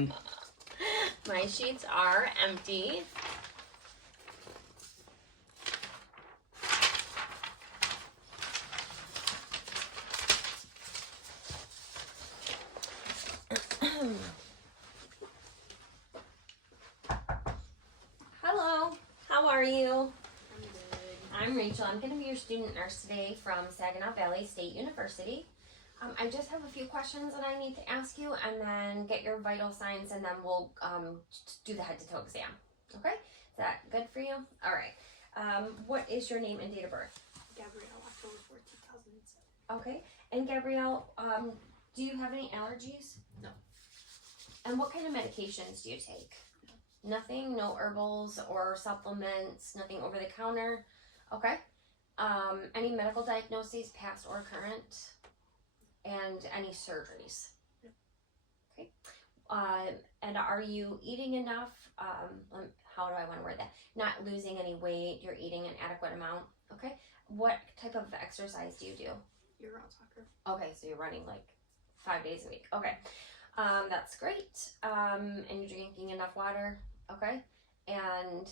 My sheets are empty. Hello, how are you? I'm good. I'm Rachel. I'm going to be your student nurse today from Saginaw Valley State University. I just have a few questions that I need to ask you and then get your vital signs, and then we'll do the head-to-toe exam. Okay? Is that good for you? All right. What is your name and date of birth? Gabrielle, October 4th, 2007. Okay. And Gabrielle, do you have any allergies? No. And what kind of medications do you take? No. Nothing? No herbals or supplements? Nothing over the counter? Okay. Any medical diagnoses, past or current? And any surgeries? No. Okay. And are you eating enough? How do I want to word that? Not losing any weight. You're eating an adequate amount. Okay. What type of exercise do you do? Year-round soccer. Okay, so you're running like 5 days a week. Okay. That's great. And you're drinking enough water. Okay. And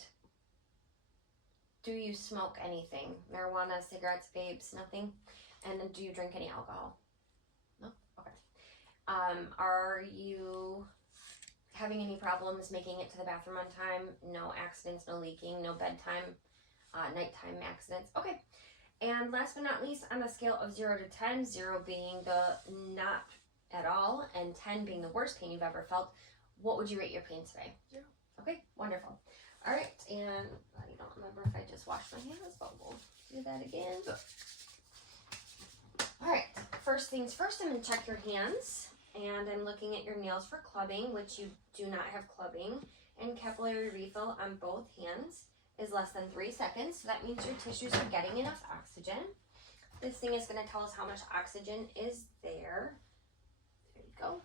do you smoke anything? Marijuana, cigarettes, vapes, nothing? And then do you drink any alcohol? No? Okay. Are you having any problems making it to the bathroom on time? No accidents, no leaking, no bedtime, nighttime accidents? Okay. And last but not least, on a scale of 0 to 10, 0 being the not at all, and 10 being the worst pain you've ever felt, what would you rate your pain today? 0. Okay, wonderful. All right, and I don't remember if I just washed my hands, but we'll do that again. All right, first things first, I'm going to check your hands, and I'm looking at your nails for clubbing, which you do not have clubbing, and capillary refill on both hands is less than 3 seconds, so that means your tissues are getting enough oxygen. This thing is going to tell us how much oxygen is there. There you go.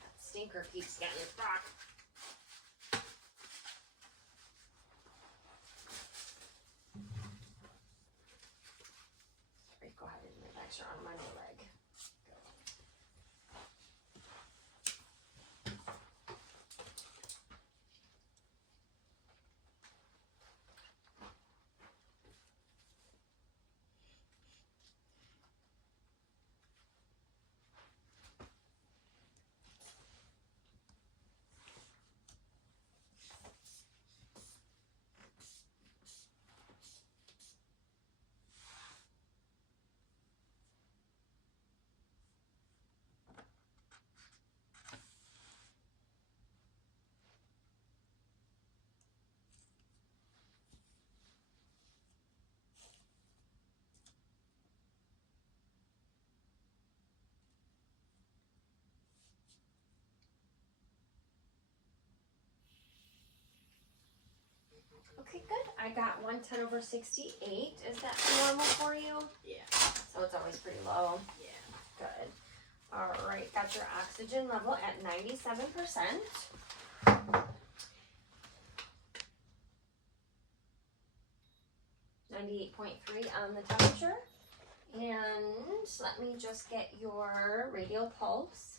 That stinker keeps getting stuck. Go ahead and relax your arm on your leg. Okay, good. I got 110/68. Is that normal for you? Yeah. So it's always pretty low. Yeah. Good. All right, got your oxygen level at 97%. 98.3 on the temperature. And let me just get your radial pulse.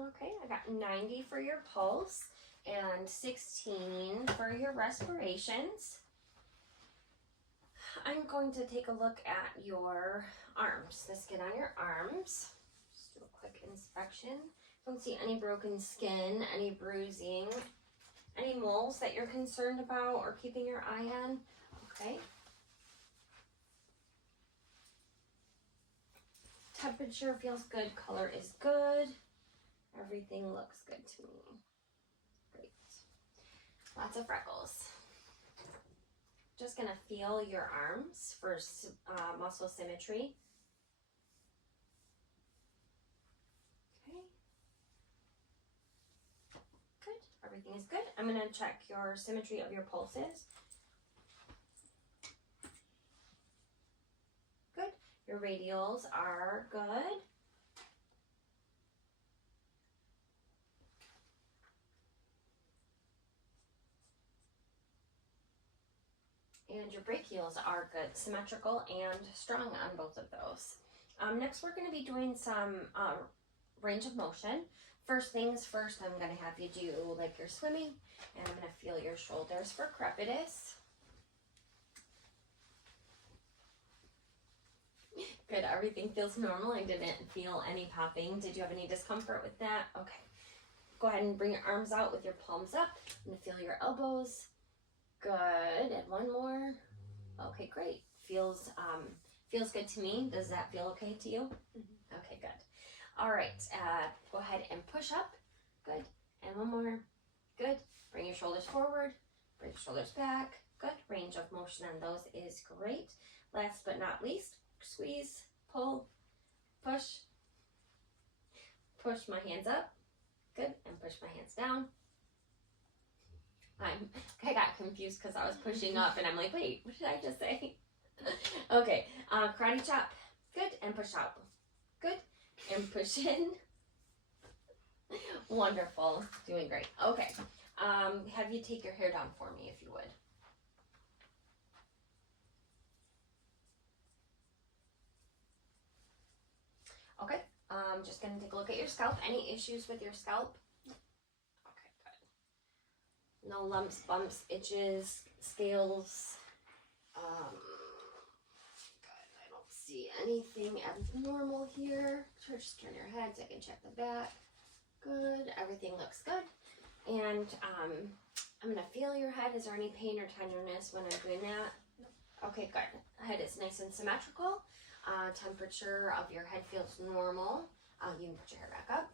Okay, I got 90 for your pulse and 16 for your respirations. I'm going to take a look at your arms, the skin on your arms. Just do a quick inspection. Don't see any broken skin, any bruising, any moles that you're concerned about or keeping your eye on. Okay. Temperature feels good, color is good. Everything looks good to me. Great. Lots of freckles. Just gonna feel your arms for muscle symmetry. Okay. Good. Everything is good. I'm gonna check your symmetry of your pulses. Good. Your radials are good. And your brachials are good, symmetrical and strong on both of those. Next, we're going to be doing some range of motion. First things first, I'm going to have you do like you're swimming, and I'm going to feel your shoulders for crepitus. Good, everything feels normal. I didn't feel any popping. Did you have any discomfort with that? Okay. Go ahead and bring your arms out with your palms up. I'm going to feel your elbows. Good, and one more. Okay, great. Feels good to me. Does that feel okay to you? Mm-hmm. Okay, good. All right, go ahead and push up. Good, and one more. Good. Bring your shoulders forward. Bring your shoulders back. Good. Range of motion on those is great. Last but not least, squeeze, pull, push. Push my hands up. Good, and push my hands down. I got confused because I was pushing up and I'm like, wait, what did I just say? Okay, karate chop. Good, and push out. Good, and push in. Wonderful, doing great. Okay, have you take your hair down for me if you would. Okay, just gonna take a look at your scalp. Any issues with your scalp? Okay, good. No lumps, bumps, itches, scales. Good. I don't see anything abnormal here. Just turn your head so I can check the back. Good. Everything looks good. And I'm gonna feel your head. Is there any pain or tenderness when I'm doing that? Okay, good. Head is nice and symmetrical. Temperature of your head feels normal. You can put your hair back up.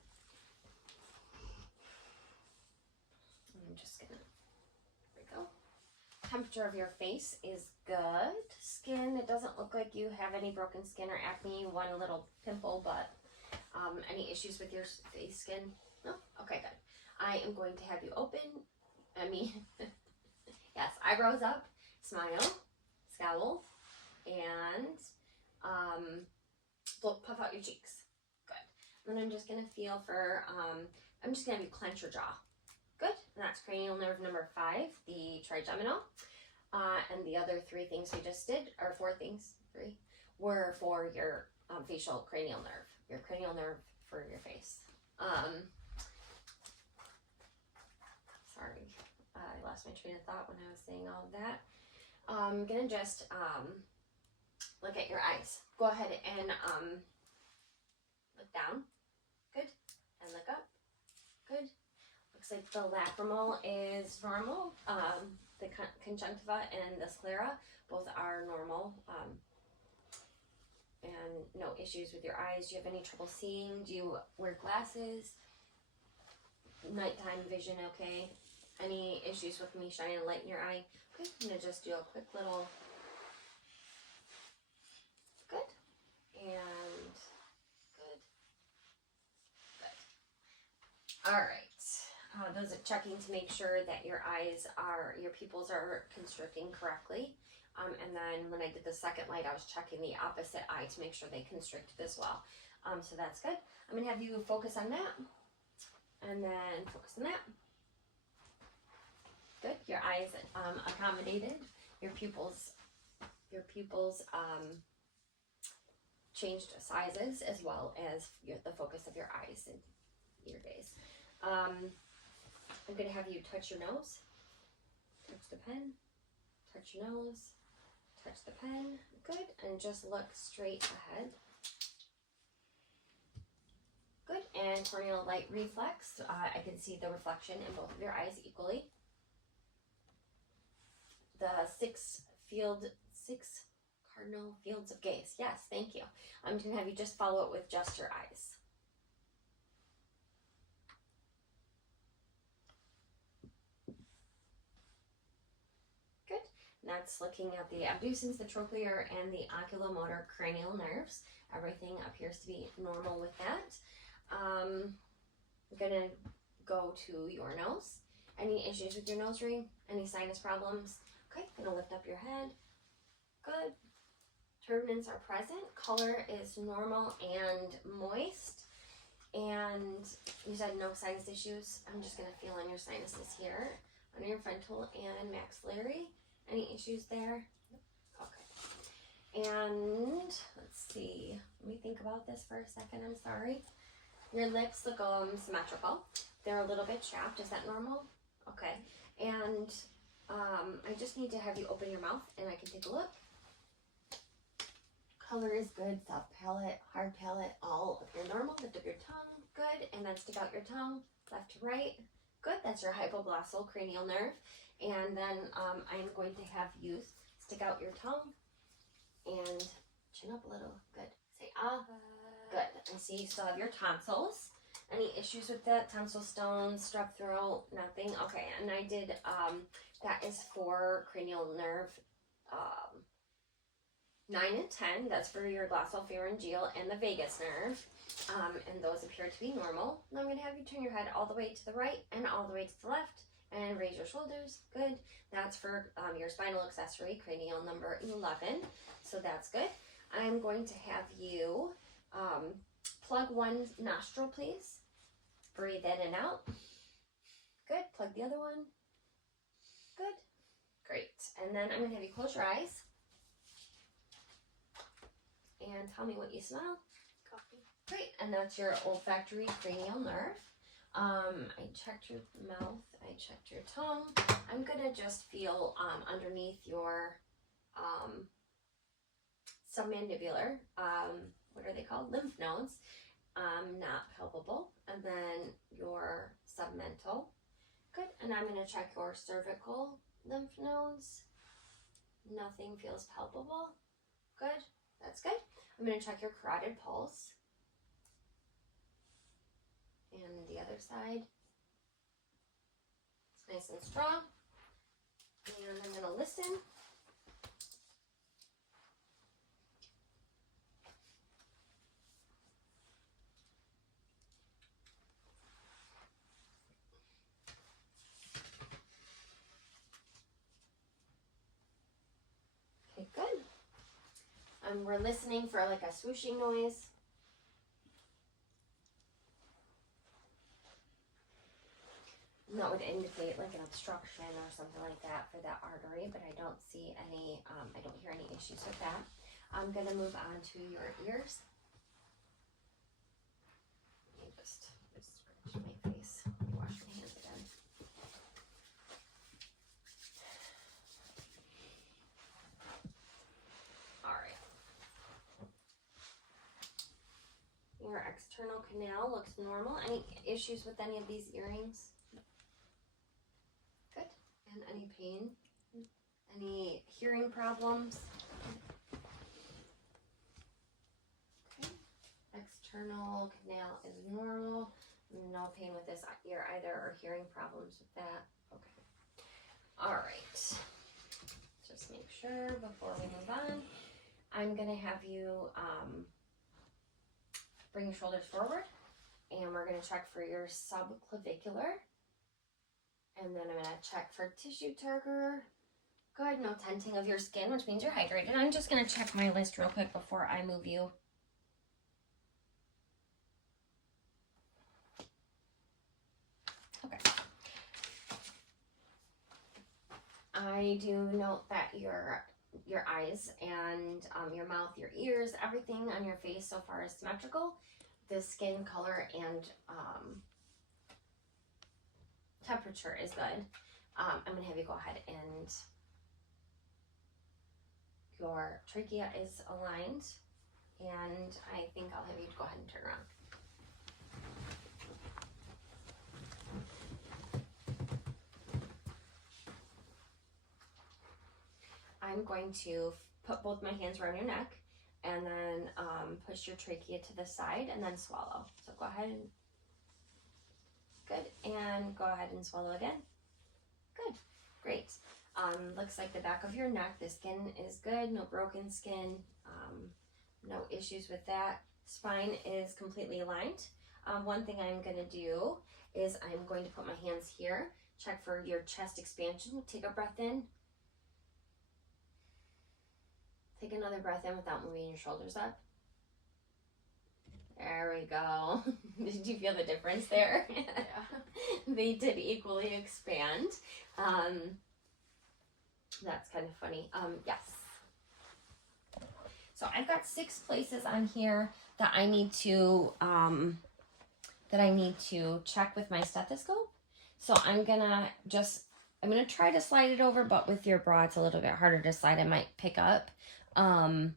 I'm just gonna, there we go. Temperature of your face is good. Skin, it doesn't look like you have any broken skin or acne, one little pimple, but any issues with your face skin? No? Okay, good. I am going to have you open, yes, eyebrows up, smile, scowl, and puff out your cheeks. Good. And I'm just gonna feel for, I'm just gonna have you clench your jaw. Good. And that's cranial nerve number 5, the trigeminal. And the other 3 things we just did, or 4 things, 3, were for your facial cranial nerve. Your cranial nerve for your face. Sorry, I lost my train of thought when I was saying all of that. I'm gonna just look at your eyes. Go ahead and look down. Good. And look up. Good. Looks like the lacrimal is normal. The conjunctiva and the sclera both are normal. And no issues with your eyes. Do you have any trouble seeing? Do you wear glasses? Nighttime vision okay? Any issues with me shining a light in your eye? Okay, I'm gonna just do a quick little. Good. And good. Good. All right. Those are checking to make sure that your pupils are constricting correctly. And then when I did the second light, I was checking the opposite eye to make sure they constricted as well. So that's good. I'm gonna have you focus on that. And then focus on that. Good. Your eyes accommodated. Your pupils changed sizes as well as the focus of your eyes. And ear gaze. I'm going to have you touch your nose, touch the pen, touch your nose, touch the pen. Good. And just look straight ahead. Good. And corneal light reflex. I can see the reflection in both of your eyes equally. The six cardinal fields of gaze. Yes, thank you. I'm going to have you just follow it with just your eyes. Good. That's looking at the abducens, the trochlear, and the oculomotor cranial nerves. Everything appears to be normal with that. I'm going to go to your nose. Any issues with your nose ring? Any sinus problems? Okay, going to lift up your head. Good. Turbinates are present. Color is normal and moist. And you said no sinus issues. I'm just going to feel on your sinuses here, under your frontal and maxillary. Any issues there? Okay. And let's see. Let me think about this for a second. I'm sorry. Your lips look symmetrical. They're a little bit chapped. Is that normal? Okay. And I just need to have you open your mouth and I can take a look. Color is good. Soft palate, hard palate, all appear normal. Lift up your tongue. Good. And then stick out your tongue, left to right. Good. That's your hypoglossal cranial nerve. And then I'm going to have you stick out your tongue and chin up a little. Good. Say ah. Good. I see you still have your tonsils. Any issues with that? Tonsil stones, strep throat, nothing? Okay. And I did, that is for cranial nerve 9 and 10. That's for your glossopharyngeal and the vagus nerve. And those appear to be normal. Now I'm going to have you turn your head all the way to the right and all the way to the left. And raise your shoulders. Good. That's for your spinal accessory, cranial number 11. So that's good. I'm going to have you plug one nostril, please. Breathe in and out. Good. Plug the other one. Good. Great. And then I'm going to have you close your eyes. And tell me what you smell. Coffee. Great. And that's your olfactory cranial nerve. I checked your mouth. I checked your tongue. I'm going to just feel underneath your submandibular, what are they called? Lymph nodes. Not palpable. And then your submental. Good. And I'm going to check your cervical lymph nodes. Nothing feels palpable. Good. That's good. I'm going to check your carotid pulse. And the other side. It's nice and strong. And I'm going to listen. Okay, good. We're listening for like a swooshing noise. And that would indicate like an obstruction or something like that for that artery, but I don't see any, I don't hear any issues with that. I'm going to move on to your ears. Let me just scratch my face. Let me wash my hands again. All right. Your external canal looks normal. Any issues with any of these earrings? Good. And any pain? Any hearing problems? Okay. External canal is normal. No pain with this ear either or hearing problems with that. Okay. All right. Just make sure before we move on. I'm going to have you bring your shoulders forward. And we're going to check for your subclavicular. And then I'm going to check for tissue turgor. Good, no tenting of your skin, which means you're hydrated. I'm just going to check my list real quick before I move you. Okay. I do note that your eyes and your mouth, your ears, everything on your face so far is symmetrical. The skin color and temperature is good. I'm going to have you go ahead and your trachea is aligned, and I think I'll have you go ahead and turn around. I'm going to put both my hands around your neck and then push your trachea to the side and then swallow. So go ahead and, good, and go ahead and swallow again. Good, great. Looks like the back of your neck, the skin is good, no broken skin, no issues with that. Spine is completely aligned. One thing I'm gonna do is I'm going to put my hands here, check for your chest expansion. Take a breath in. Take another breath in without moving your shoulders up. There we go. Did you feel the difference there? Yeah. They did equally expand. That's kind of funny. Yes. So I've got 6 places on here that I need to check with my stethoscope. So I'm gonna try to slide it over, but with your bra it's a little bit harder to slide. I might pick up. I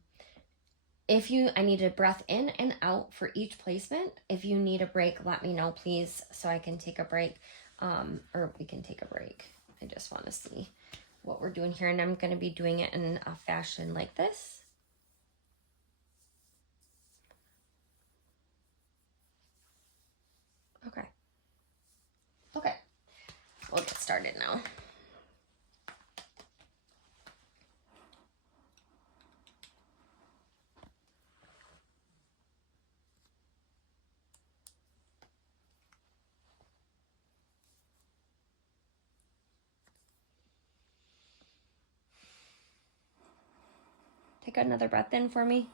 need a breath in and out for each placement. If you need a break, let me know, please, so I can take a break, or we can take a break. I just want to see what we're doing here, and I'm going to be doing it in a fashion like this. Okay, we'll get started now. Take another breath in for me.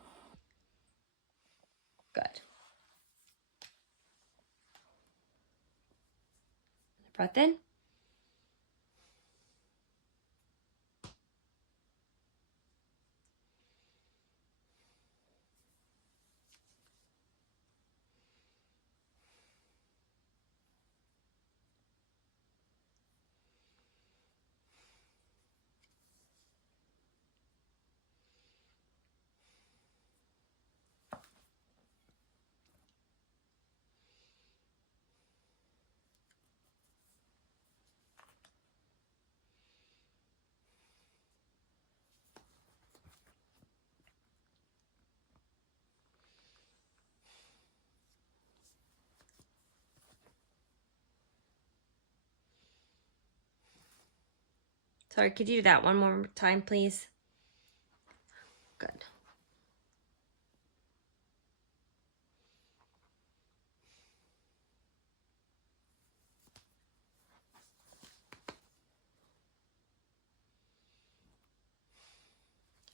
Good. Breath in. Sorry, could you do that one more time, please? Good.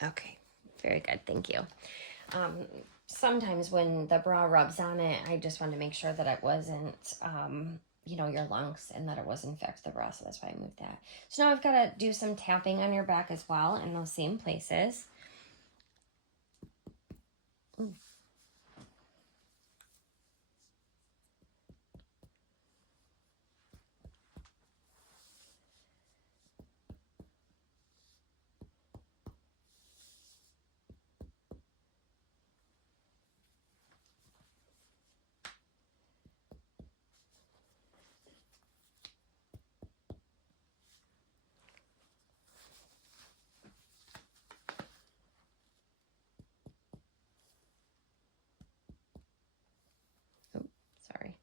Okay, very good, thank you. Sometimes when the bra rubs on it, I just want to make sure that it wasn't, your lungs, and that it was in fact the bra, so that's why I moved that. So now I've got to do some tapping on your back as well in those same places. Ooh. Sorry.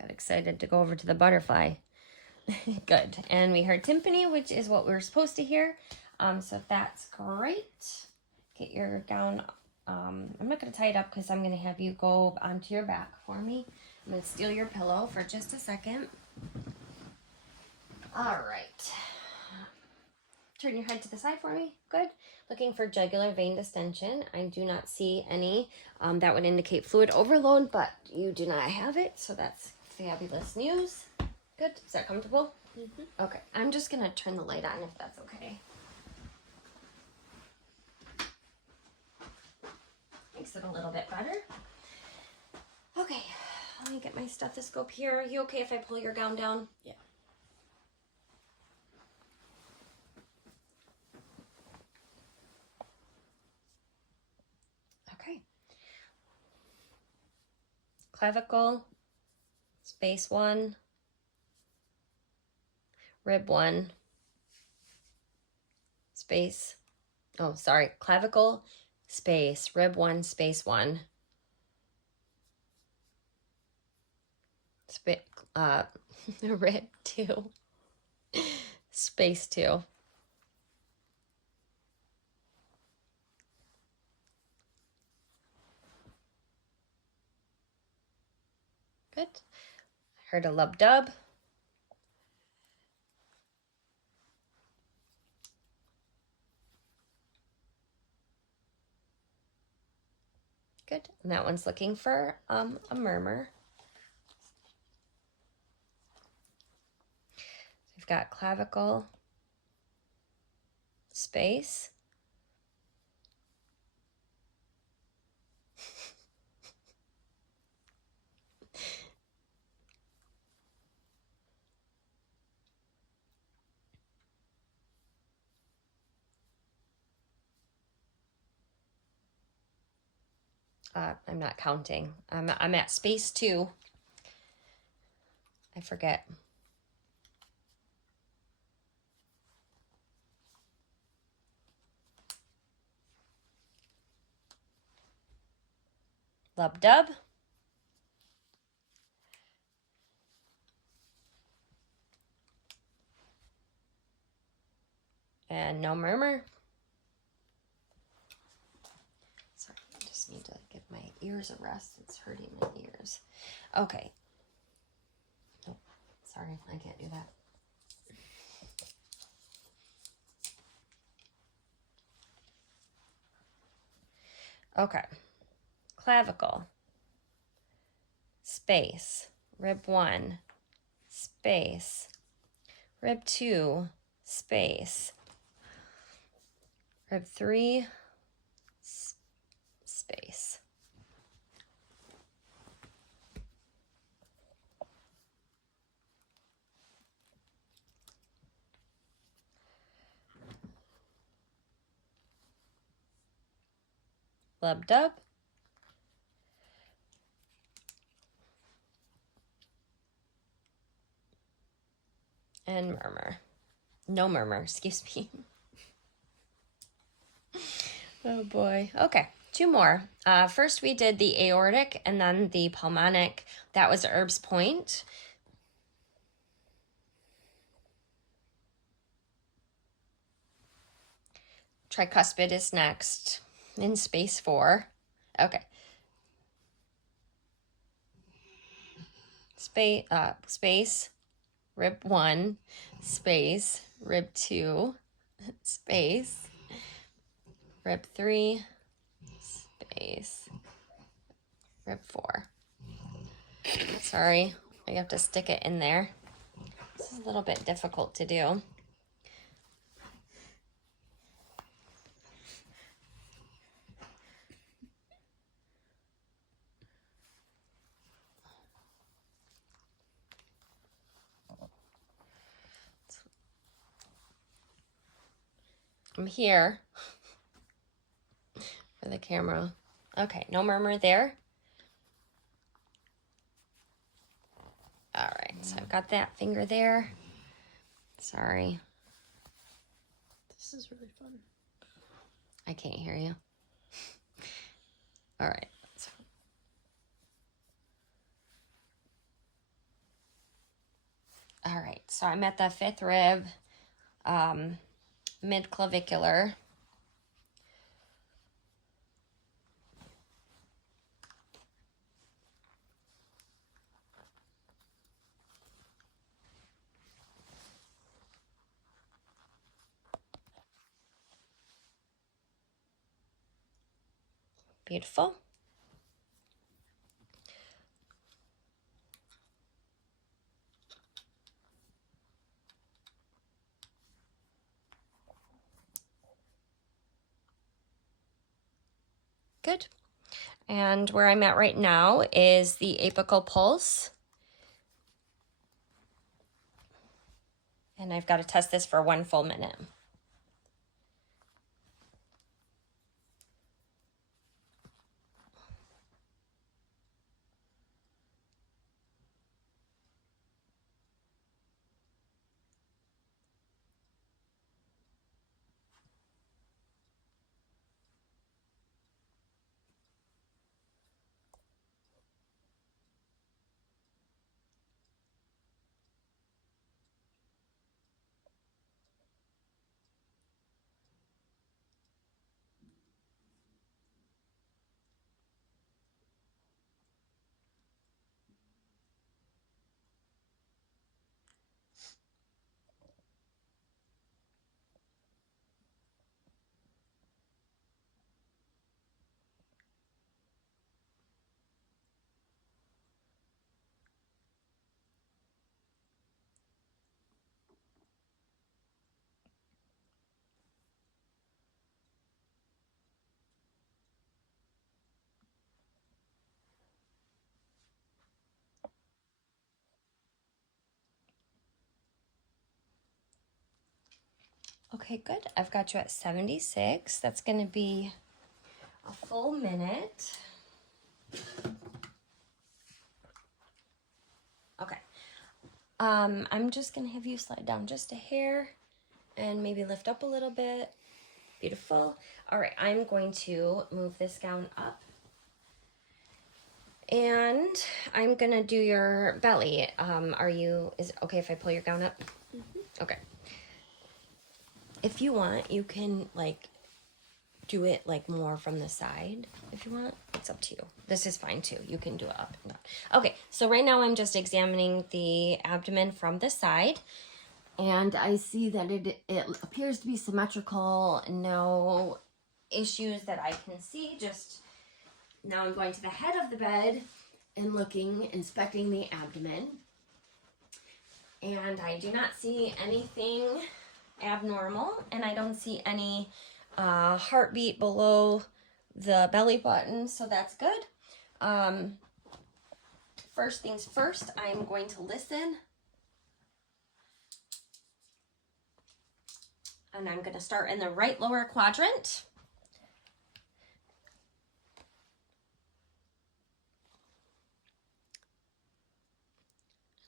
Got excited to go over to the butterfly. Good. And we heard timpani, which is what we were supposed to hear. So that's great. Get your gown. I'm not going to tie it up because I'm going to have you go onto your back for me. I'm going to steal your pillow for just a second. All right. Turn your head to the side for me. Good. Looking for jugular vein distension. I do not see any. That would indicate fluid overload, but you do not have it, so that's fabulous news. Good. Is that comfortable? Mm-hmm. Okay. I'm just going to turn the light on if that's okay. Makes it a little bit better. Okay. Let me get my stethoscope here. Are you okay if I pull your gown down? Yeah. Okay. Clavicle, space 1, rib 1, space, oh, sorry, clavicle, space, rib 1, space 1, rib 2, space 2. Good. Heard a lub dub. Good. And that one's looking for a murmur. We've got clavicle, space. I'm not counting. I'm at space 2. I forget. Lub dub. And no murmur. Sorry, I just need to give my ears a rest. It's hurting my ears. Okay. Oh, sorry, I can't do that. Okay. Clavicle. Space. Rib 1. Space. Rib 2. Space. Rib 3. Space. Lub dub. And murmur. No murmur, excuse me. Oh boy. Okay, 2 more. First we did the aortic and then the pulmonic. That was Herb's Point. Tricuspid is next in space 4. Okay. Space, rib 1, space, rib 2, space, rib 3, space, rib 4. Sorry, I have to stick it in there. This is a little bit difficult to do. I'm here for the camera. Okay, no murmur there. All right, so I've got that finger there. Sorry. This is really fun. I can't hear you. All right. All right, so I'm at the 5th rib, mid-clavicular. Beautiful. Good. And where I'm at right now is the apical pulse. And I've got to test this for 1 full minute. Okay, good. I've got you at 76. That's going to be a full minute. Okay. I'm just going to have you slide down just a hair and maybe lift up a little bit. Beautiful. All right, I'm going to move this gown up. And I'm going to do your belly. Is it okay if I pull your gown up? Mm-hmm. Okay. If you want, you can like do it like more from the side if you want. It's up to you. This is fine too. You can do it up and down. Okay, so right now I'm just examining the abdomen from the side. And I see that it appears to be symmetrical. No issues that I can see. Just now I'm going to the head of the bed and inspecting the abdomen. And I do not see anything abnormal, and I don't see any heartbeat below the belly button, so that's good. First things first, I'm going to listen. And I'm going to start in the right lower quadrant.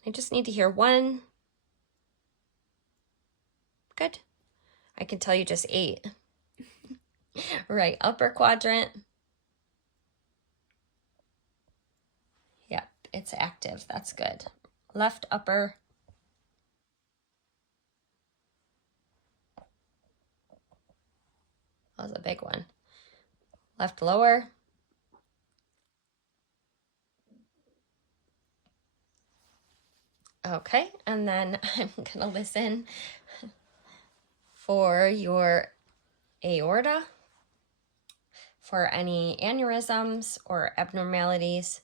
I just need to hear one. Good. I can tell you just 8. Right upper quadrant. Yep, it's active. That's good. Left upper. That was a big one. Left lower. Okay, and then I'm gonna listen for your aorta, for any aneurysms or abnormalities.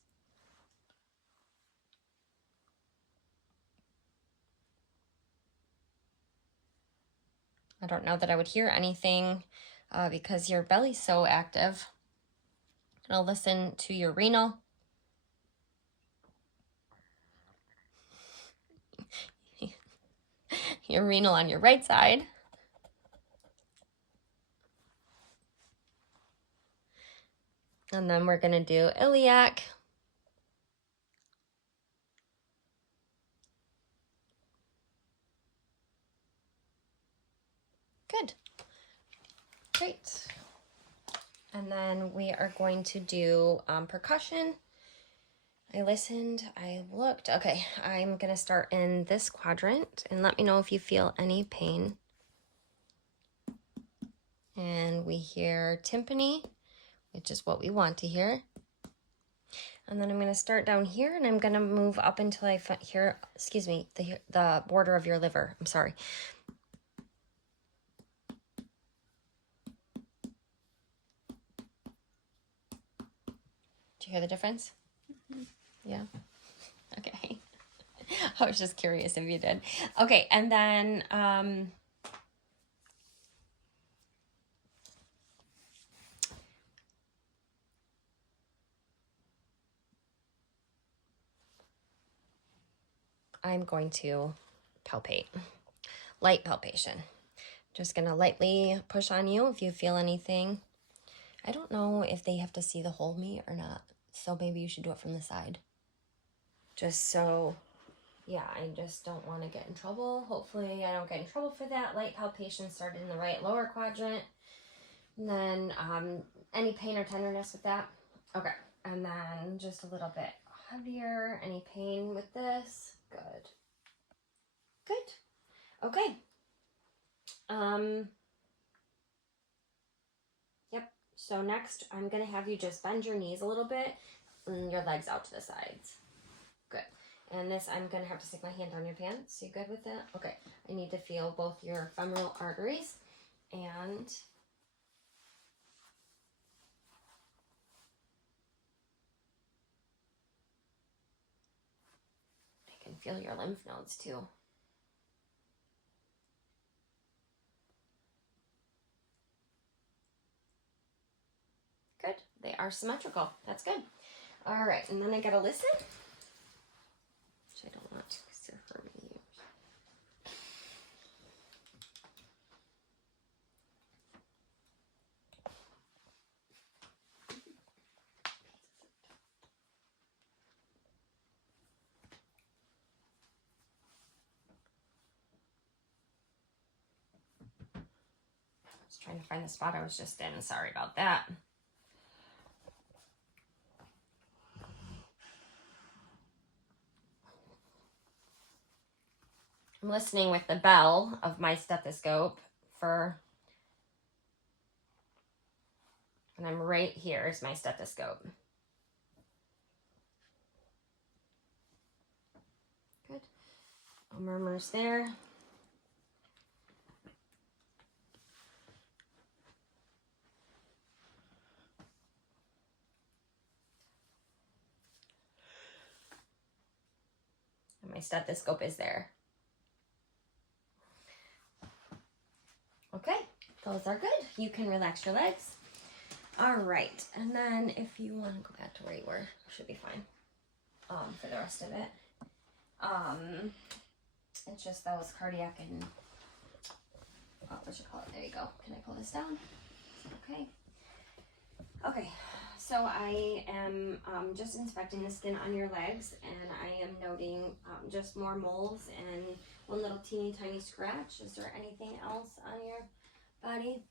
I don't know that I would hear anything because your belly's so active. I'll listen to your renal. Your renal on your right side. And then we're gonna do iliac. Good. Great. And then we are going to do percussion. I listened, I looked. Okay, I'm gonna start in this quadrant and let me know if you feel any pain. And we hear timpani, which is what we want to hear. And then I'm gonna start down here and I'm gonna move up until I hear, excuse me, the border of your liver. I'm sorry. Do you hear the difference? Mm-hmm. Yeah. Okay. I was just curious if you did. Okay, and then I'm going to palpate. Light palpation. Just gonna lightly push on you if you feel anything. I don't know if they have to see the whole meat or not, so maybe you should do it from the side. Just so, yeah, I just don't want to get in trouble. Hopefully I don't get in trouble for that. Light palpation started in the right lower quadrant. And then any pain or tenderness with that? Okay. And then just a little bit heavier. Any pain with this? Good. Good. Okay. Yep. So next I'm gonna have you just bend your knees a little bit and your legs out to the sides. Good. And this, I'm gonna have to stick my hand on your pants. You good with that? Okay. I need to feel both your femoral arteries and I can feel your lymph nodes too. Good. They are symmetrical. That's good. All right. And then I gotta listen, which I don't want to because they're hurting you. I was trying to find the spot I was just in. Sorry about that. I'm listening with the bell of my stethoscope for, and I'm right here is my stethoscope. Good. No murmurs there. And my stethoscope is there. Okay, those are good. You can relax your legs. All right, and then if you want to go back to where you were, should be fine for the rest of it. It's just those cardiac and, what you call it? There you go. Can I pull this down? Okay. Okay, so I am just inspecting the skin on your legs, and I am noting just more moles and one little teeny tiny scratch. Is there anything else on your body?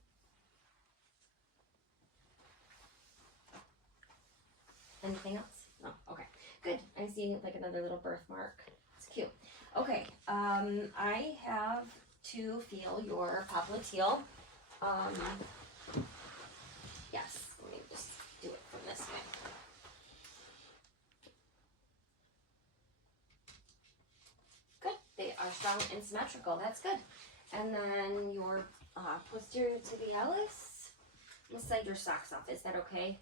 Anything else? No. Okay. Good. I see like another little birthmark. It's cute. Okay. I have to feel your popliteal. Yes. Let me just do it from this way. Good. They are strong and symmetrical. That's good. And then your posterior tibialis. I'm gonna slide your socks off. Is that okay?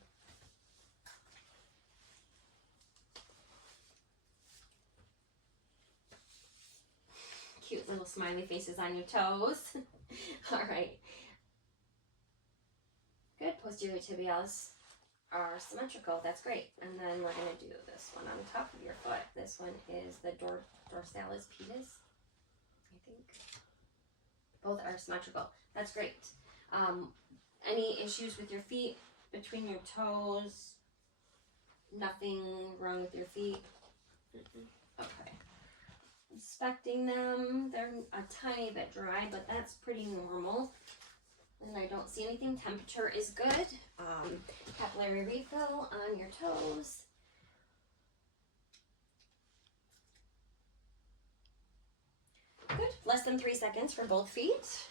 Cute little smiley faces on your toes. All right. Good. Posterior tibialis are symmetrical. That's great. And then we're going to do this one on top of your foot. This one is the dorsalis pedis, I think. Both are symmetrical. That's great. Any issues with your feet, between your toes? Nothing wrong with your feet? Okay. Inspecting them. They're a tiny bit dry, but that's pretty normal. And I don't see anything. Temperature is good. Capillary refill on your toes. Good. Less than 3 seconds for both feet.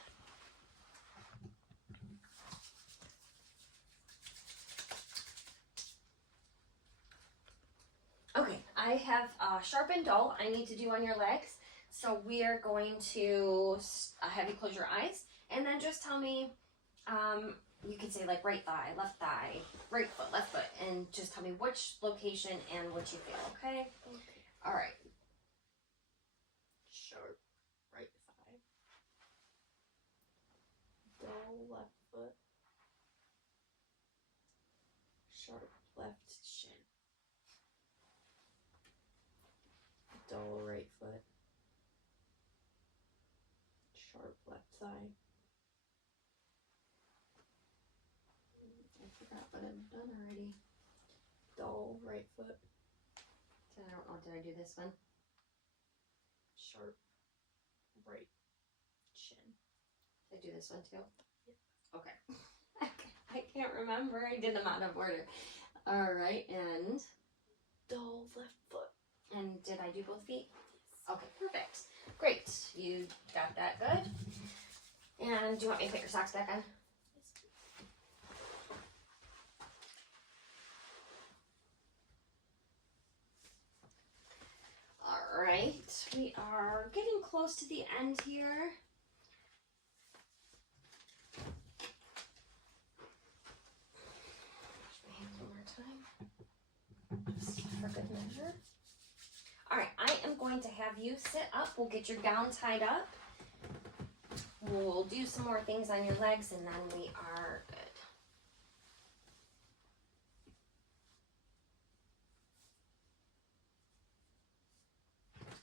Okay, I have sharpened dull I need to do on your legs. So we are going to have you close your eyes and then just tell me, you can say like right thigh, right foot, left foot, and just tell me which location and what you feel, okay? Okay. All right. Sharp right thigh. Dull left foot. Sharp left shin. Dull right foot. Sharp left thigh. I forgot what I've done already. Dull right foot. I don't know. Did I do this one? Sharp right shin. Did I do this one too? Yeah. Okay. I can't remember. I did them out of order. All right, and Dull left foot. and did I do both feet? Okay, perfect. Great. You got that good. And do you want me to put your socks back on? All right, we are getting close to the end here. Wash my hands one more time, just for good measure. All right, I am going to have you sit up. We'll get your gown tied up. We'll do some more things on your legs, and then we are good.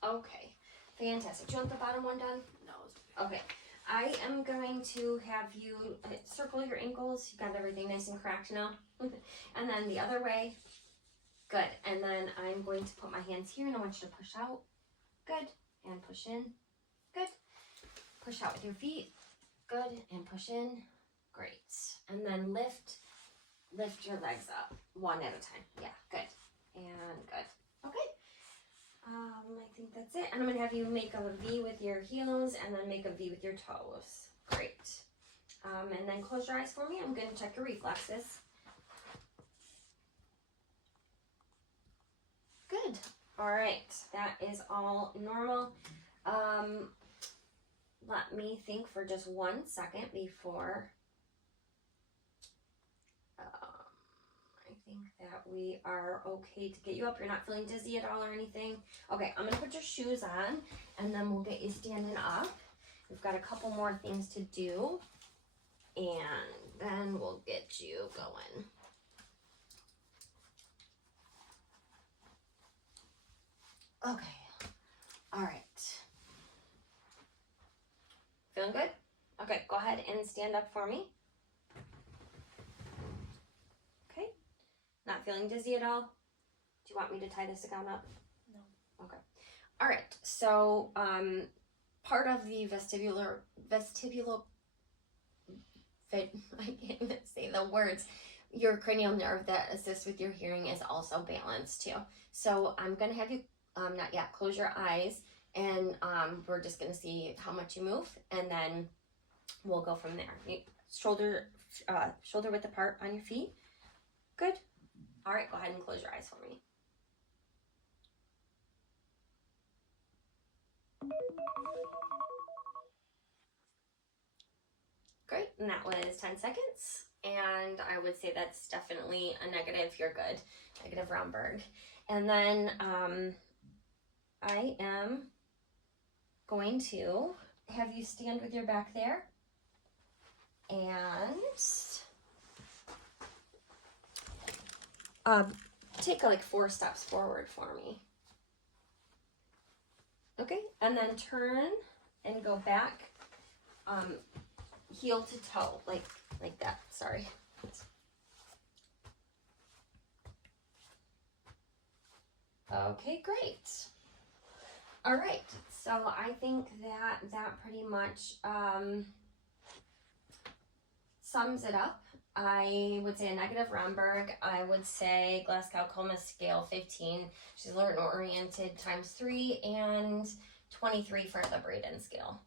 Okay, fantastic. Do you want the bottom one done? No, it's okay. Okay, I am going to have you circle your ankles. You got everything nice and cracked now. And then the other way. Good. And then I'm going to put my hands here and I want you to push out. Good. And push in. Good. Push out with your feet. Good. And push in. Great. And then lift your legs up one at a time. Yeah, good. And good. Okay. I think that's it. And I'm gonna have you make a V with your heels and then make a V with your toes. Great. And then close your eyes for me. I'm gonna check your reflexes. Good. All right. That is all normal. Let me think for just 1 second before. I think that we are okay to get you up. You're not feeling dizzy at all or anything. Okay, I'm gonna put your shoes on and then we'll get you standing up. We've got a couple more things to do and then we'll get you going. Okay, all right. Feeling good? Okay, go ahead and stand up for me. Okay, not feeling dizzy at all? Do you want me to tie this gown up? No. Okay. All right, so part of the vestibular, I can't even say the words, your cranial nerve that assists with your hearing is also balanced too. So I'm gonna have you, not yet, close your eyes and we're just gonna see how much you move and then we'll go from there. Shoulder width apart on your feet. Good. All right, go ahead and close your eyes for me. Great, and that was 10 seconds. And I would say that's definitely a negative. You're good. Negative Romberg. And then I am going to have you stand with your back there. And take like 4 steps forward for me. Okay, and then turn and go back, heel to toe, like that. Sorry. Okay, great. All right, so I think that pretty much sums it up. I would say a negative Romberg. I would say Glasgow-Coma scale 15. She's learn oriented times 3 and 23 for the Braden scale.